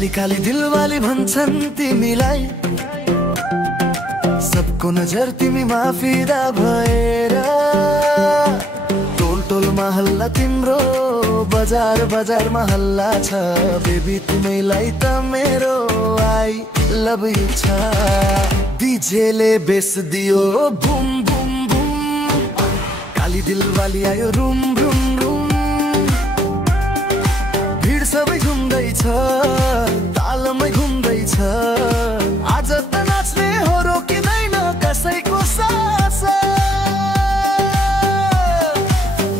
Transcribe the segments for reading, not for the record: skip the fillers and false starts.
काली काली दिलवाली भन्छन् तिमीलाई, सबको नजर तिमीमा फिदा भएर। टोल टोलमा हल्ला तिम्रो, बजार बजारमा हल्ला छ, बेबी तिमीलाई त मेरो आई लभ यु छ। डीजेले बेस दियो बुम बुम बुम, काली दिलवाली आयो रुम रुम रुम। भिड सबै घुम्दैछ, तालमै घुम्दैछ, आज त नाच्ने हो रोकिँदैन कसैको सास।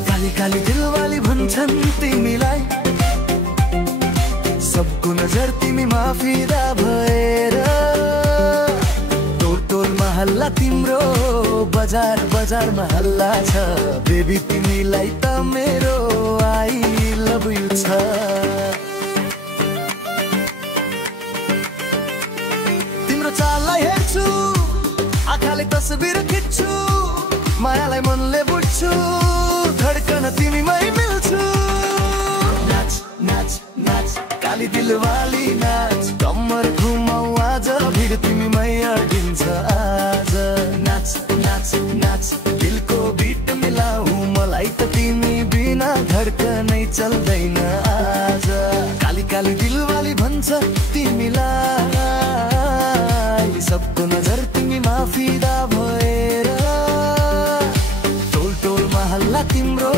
काली काली दिलवाली भन्छन् तिमीलाई, सबको नजर तिमीमा फिदा भएर। टोल टोलमा हल्ला तिम्रो, बजार बजारमा हल्ला छ, बेबी तिमीलाई त मेरो आई लभ यु छ। तिम्रो चाललाई हेर्छु, आँखाले तस्बिर खिच्छु, मायालाई मनले बुझ्छु, धड्कन तिमीमै मिल्छु। नाच नाच नाच काली दिलवाली नाच, कम्मर घुमाऊ आज, भिड तिमीमै अड्किन्छ आज। नाच नाच नाच दिलको बिट मिलाऊ, मलाई त तिमी बिना धड्कनै चल्दैन आज। काली काली दिलवाली भन्छ तिमीलाई, सबको नजर तिमीमा फिदा भएर। टोल टोलमा हल्ला तिम्रो,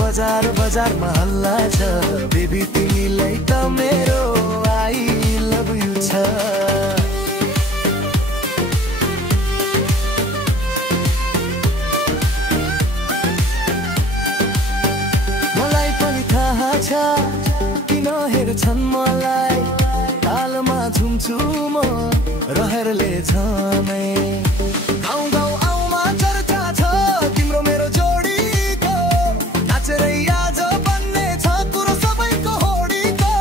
बजार बजारमा हल्ला छ, बेबी तिमीलाई त मेरो आई लभ यु छ। मलाई पनि थाहा छ किन हेर्छन् मलाई, तालमा झुम्छु म रहरले झमै। गाउँ गाउँ आउमा चर्चा छ तिम्रो मेरो जोडीको, नाचेरै आज बन्ने छ कुरो सबैको होडीको।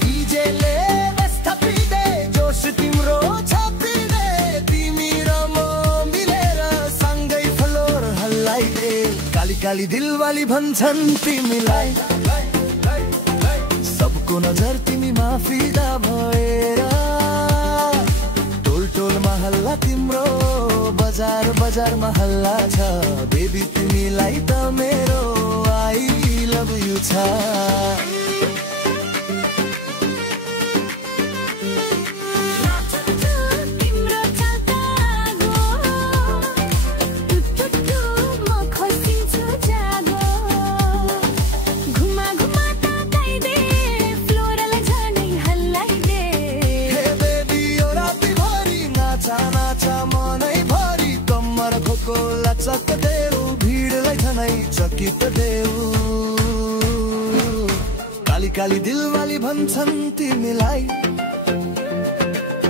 डीजेले बस थपिदे, जोस तिम्रो छापिदे, तिमी र म मिलेर सँगै फ्लोर हल्लाइदे। काली काली दिलवाली भन्छन् तिमीलाई, सबको नजर तिमीमा फिदा भएर। टोल टोलमा हल्ला तिम्रो, बजार बजारमा हल्ला छ, बेबी तिमीलाई त मेरो आई लभ यु छ। लचक देऊ, भिडलाई झनै चकित देऊ। काली काली दिलवाली भन्छन् तिमीलाई,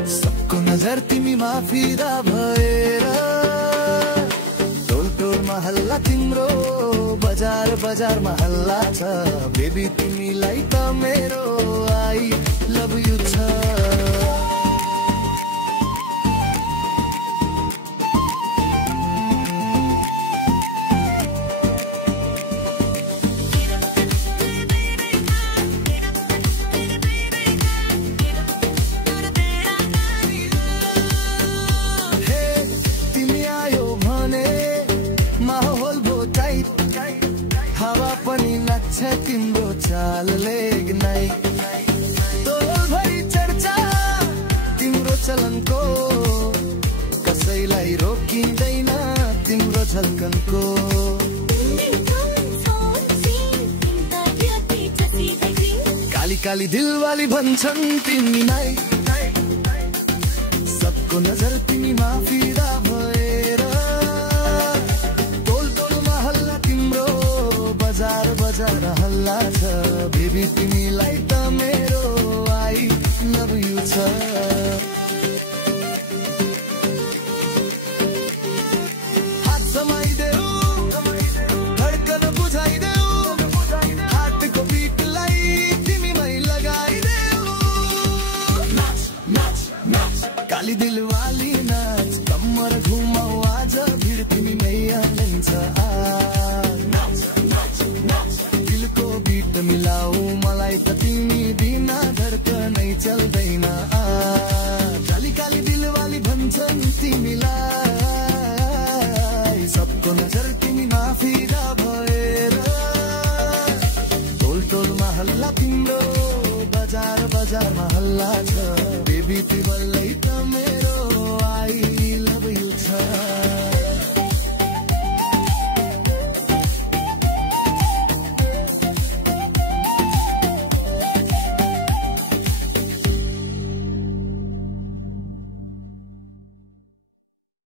सबको नजर तिमीमा फिदा भएर। टोल टोलमा हल्ला तिम्रो, बजार बजारमा हल्ला छ, बेबी तिमीलाई त मेरो आई लभ यु छ। तिम्रो चालले इग्नाइ, तोलभरि चर्चा तिम्रो चलनको, कसैलाई रोकिँदैन तिम्रो झल्कनको। काली काली दिलवाली भन्छन् तिमीलाई, सबको नजर तिमीमा फिदा भएर। टोल टोलमा हल्ला तिम्रो, बजार बजार हल्ला छ, बेबी तिमीलाई त मेरो आई लभ यु छ। हात समाइदेऊ, धड्कन बुझाइदेऊ, हातको बिटलाई तिमीमै लगाइदेऊ। नाच नाच नाच काली दिलवाली नाच, कम्मर घुमाऊ आज, भिड तिमीमै आइन्छ आज। दिलको बिट मिलाऊ, मलाई त तिमी बिना चल्दैन काली काली दिलवाली भन्छन् तिमीलाई सबको नजर तिमी माफिदा भएर टोल टोलमा हल्ला तिम्रो बजार बजारमा हल्ला छ बेबी तिम्रो